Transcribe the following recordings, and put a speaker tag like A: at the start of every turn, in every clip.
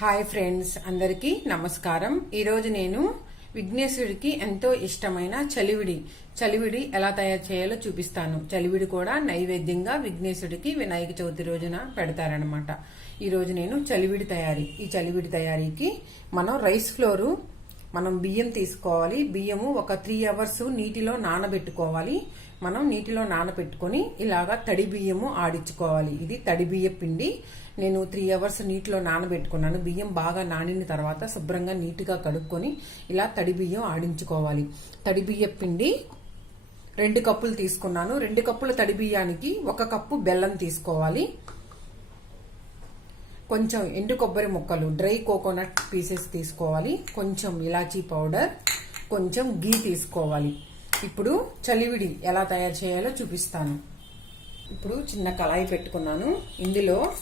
A: Hi friends అందరికీ నమస్కారం. ఈరోజు నేను విఘ్నేశ్వరుడికి ఎంతో ఇష్టమైన చలివిడి. చలివిడి ఎలా తయారు చేయాలో చూపిస్తాను. చలివిడి కూడా నైవేద్యంగా విఘ్నేశ్వరుడికి వినాయక చవితి రోజున పెడతారనమాట ఈరోజు నేను చలివిడి తయారీ. ఈ చలివిడి తయారీకి మనం రైస్ ఫ్లోరు మనం బియ్యం తీసుకోవాలి. బియ్యము ఒక త్రీ అవర్స్ నీటిలో నానబెట్టుకోవాలి. మనం నీటిలో నానబెట్టుకొని ఇలాగా తడి బియ్యము ఆడించుకోవాలి. ఇది తడి బియ్య పిండి. నేను త్రీ అవర్స్ నీటిలో నానబెట్టుకున్నాను. బియ్యం బాగా నానిన తర్వాత శుభ్రంగా నీట్గా కడుక్కొని ఇలా తడి బియ్యం ఆడించుకోవాలి. తడి బియ్య పిండి రెండు కప్పులు తీసుకున్నాను. రెండు కప్పుల తడి బియ్యానికి ఒక కప్పు బెల్లం తీసుకోవాలి. కొంచెం ఎండు కొబ్బరి ముక్కలు డ్రై కోకోనట్ పీసెస్ తీసుకోవాలి. కొంచెం ఇలాచీ పౌడర్ కొంచెం గీ తీసుకోవాలి. ఇప్పుడు చలివిడి ఎలా తయారు చేయాలో చూపిస్తాను. ఇప్పుడు చిన్న కళాయి పెట్టుకున్నాను. ఇందులో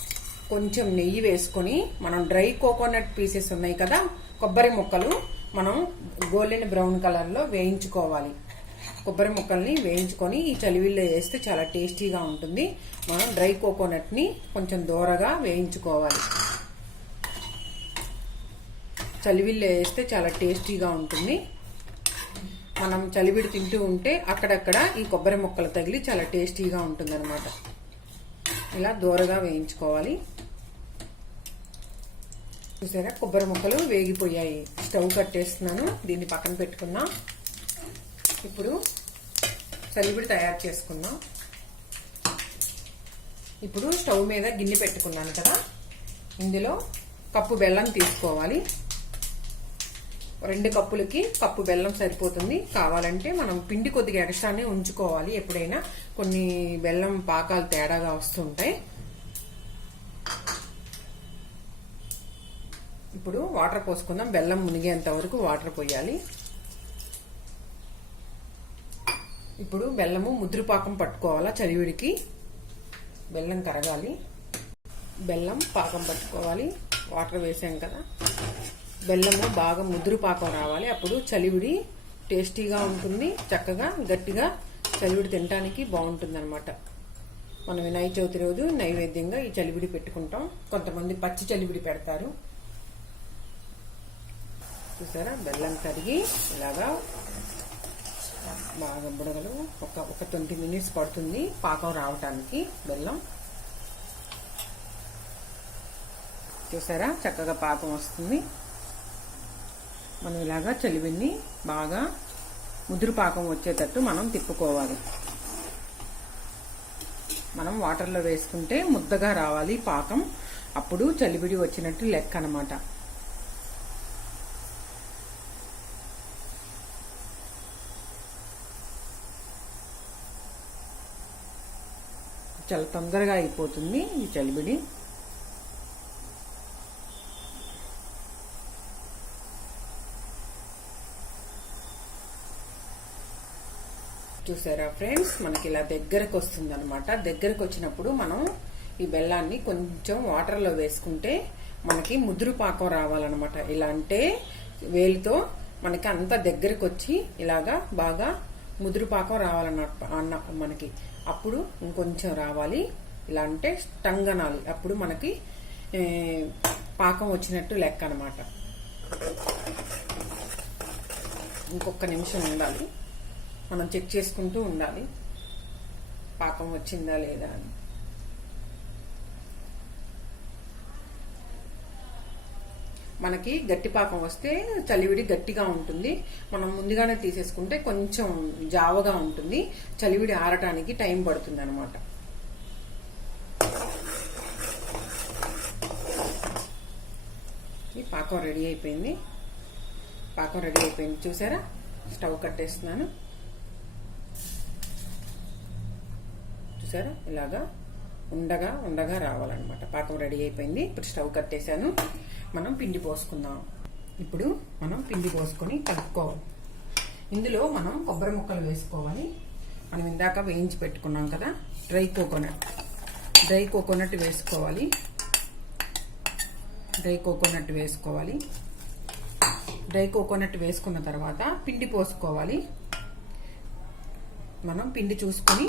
A: కొంచెం నెయ్యి వేసుకొని మనం డ్రై కోకోనట్ పీసెస్ ఉన్నాయి కదా కొబ్బరి ముక్కలు మనం గోల్డెన్ బ్రౌన్ కలర్లో వేయించుకోవాలి. కొబ్బరి ముక్కల్ని వేయించుకొని ఈ చలివిల్లో వేస్తే చాలా టేస్టీగా ఉంటుంది. మనం డ్రై కోకోనట్ని కొంచెం దూరగా వేయించుకోవాలి. చలివిల్లో వేస్తే చాలా టేస్టీగా ఉంటుంది. మనం చలివిడి తింటూ ఉంటే అక్కడక్కడ ఈ కొబ్బరి ముక్కలు తగిలి చాలా టేస్టీగా ఉంటుంది అనమాట ఇలా దూరగా వేయించుకోవాలి. చూసారా? కొబ్బరి ముక్కలు వేగిపోయాయి. స్టవ్ కట్టేస్తున్నాను. దీన్ని పక్కన పెట్టుకున్నా. ఇప్పుడు చలివిడి తయారు చేసుకున్నాం ఇప్పుడు స్టవ్ మీద గిన్నె పెట్టుకున్నాను కదా. ఇందులో కప్పు బెల్లం తీసుకోవాలి. రెండు కప్పులకి కప్పు బెల్లం సరిపోతుంది. కావాలంటే మనం పిండి కొద్దిగా ఎక్స్ట్రానే ఉంచుకోవాలి. ఎప్పుడైనా కొన్ని బెల్లం పాకాలు తేడాగా వస్తుంటాయి. ఇప్పుడు వాటర్ పోసుకుందాం. బెల్లం మునిగేంత వరకు వాటర్ పోయాలి. ఇప్పుడు బెల్లము ముద్రపాకం పట్టుకోవాలా చలివిడికి? బెల్లం కరగాలి. బెల్లం పాకం పట్టుకోవాలి. వాటర్ వేసాం కదా. బెల్లము బాగా ముదురు పాకం రావాలి. అప్పుడు చలివిడి టేస్టీగా ఉంటుంది చక్కగా గట్టిగా చలివిడి తినడానికి బాగుంటుంది అనమాట మనం వినాయక చవితి రోజు నైవేద్యంగా ఈ చలివిడి పెట్టుకుంటాం. కొంతమంది పచ్చి చలివిడి పెడతారు. చూసారా? బెల్లం కరిగి ఇలాగా బాగా బుడగలు ఒక ఒక ట్వంటీ మినిట్స్ పడుతుంది పాకం రావటానికి బెల్లం. చూసారా? చక్కగా పాకం వస్తుంది. మనం ఇలాగా చలివిని బాగా ముదురు పాకం వచ్చేటట్టు మనం తిప్పుకోవాలి. మనం వాటర్లో వేసుకుంటే ముద్దగా రావాలి పాకం. అప్పుడు చలివిడి వచ్చినట్టు లెక్క అనమాట చాలా తొందరగా అయిపోతుంది ఈ చలివిడి. చూసారా ఫ్రెండ్స్? మనకి ఇలా దగ్గరకు వస్తుంది అనమాట దగ్గరకు వచ్చినప్పుడు మనం ఈ బెల్లాన్ని కొంచెం వాటర్లో వేసుకుంటే మనకి ముదురు పాకం రావాలన్నమాట. ఇలా అంటే వేలితో మనకి అంత దగ్గరకు వచ్చి ఇలాగా బాగా ముదురు పాకం రావాలన్నమాట అన్న మనకి. అప్పుడు ఇంకొంచెం రావాలి. ఇలా అంటే టంగనాలి. అప్పుడు మనకి పాకం వచ్చినట్టు లెక్క అనమాట ఇంకొక నిమిషం ఉండాలి. మనం చెక్ చేసుకుంటూ ఉండాలి. పాకం వచ్చిందా లేదా అని. మనకి గట్టి పాకం వస్తే చలివిడి గట్టిగా ఉంటుంది. మనం ముందుగానే తీసేసుకుంటే కొంచెం జావగా ఉంటుంది. చలివిడి ఆరటానికి టైం పడుతుంది అనమాట పాకం రెడీ అయిపోయింది. పాకం రెడీ అయిపోయింది. చూసారా? స్టవ్ కట్టేస్తున్నాను. చూసారా? ఇలాగా ఉండగా ఉండగా రావాలన్నమాట. పాకం రెడీ అయిపోయింది. ఇప్పుడు స్టవ్ కట్టేశాను. మనం పిండి పోసుకుందాం. ఇప్పుడు మనం పిండి పోసుకొని కలుపుకోవాలి. ఇందులో మనం కొబ్బరి ముక్కలు వేసుకోవాలి. మనం ఇందాక వేయించి పెట్టుకున్నాం కదా డ్రై కోకోనట్. డ్రై కోకోనట్ వేసుకోవాలి. డ్రై కోకోనట్ వేసుకోవాలి. డ్రై కోకోనట్ వేసుకున్న తర్వాత పిండి పోసుకోవాలి. మనం పిండి చూసుకొని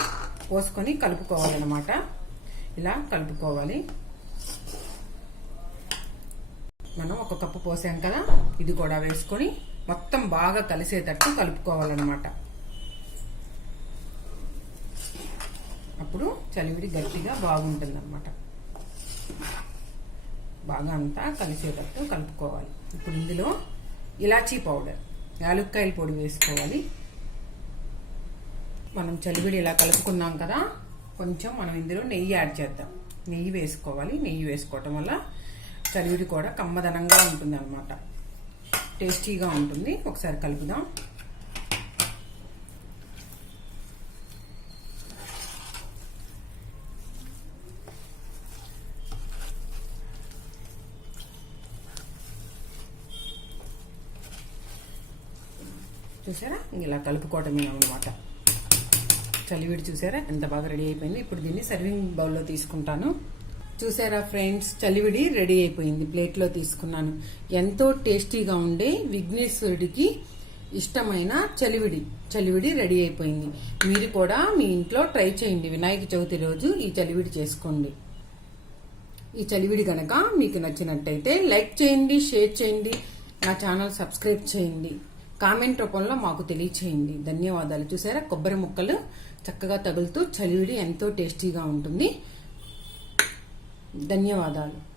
A: పోసుకొని కలుపుకోవాలన్నమాట. ఇలా కలుపుకోవాలి. మనం ఒక కప్పు పోసాం కదా ఇది కూడా వేసుకొని మొత్తం బాగా కలిసేటట్టు కలుపుకోవాలన్నమాట. అప్పుడు చలివిడి గట్టిగా బాగుంటుంది అనమాట బాగా అంతా కలిసేటట్టు కలుపుకోవాలి. ఇప్పుడు ఇందులో ఇలాచీ పౌడర్ యాలుక్కాయల పొడి వేసుకోవాలి. మనం చలివిడి ఇలా కలుపుకున్నాం కదా కొంచెం మనం ఇందులో నెయ్యి యాడ్ చేద్దాం. నెయ్యి వేసుకోవాలి. నెయ్యి వేసుకోవటం వల్ల చలివిడి కూడా కమ్మదనంగా ఉంటుంది అనమాట టేస్టీగా ఉంటుంది. ఒకసారి కలుపుదాం. చూసారా? ఇలా కలుపుకోవటమే అనమాట చలివిడి చూసారా? ఎంత బాగా రెడీ అయిపోయింది. ఇప్పుడు దీన్ని సర్వింగ్ బౌల్లో తీసుకుంటాను. చూసారా ఫ్రెండ్స్? చలివిడి రెడీ అయిపోయింది. ప్లేట్లో తీసుకున్నాను. ఎంతో టేస్టీగా ఉండే విఘ్నేశ్వరుడికి ఇష్టమైన చలివిడి చలివిడి రెడీ అయిపోయింది. మీరు కూడా మీ ఇంట్లో ట్రై చేయండి. వినాయక చవితి రోజు ఈ చలివిడి చేసుకోండి. ఈ చలివిడి గనక మీకు నచ్చినట్టయితే లైక్ చేయండి షేర్ చేయండి నా ఛానల్ సబ్స్క్రైబ్ చేయండి. కామెంట్ రూపంలో మాకు తెలియచేయండి. ధన్యవాదాలు. చూసారా? కొబ్బరి ముక్కలు చక్కగా తగులుతూ చలివిడి ఎంతో టేస్టీగా ఉంటుంది. ధన్యవాదాలు.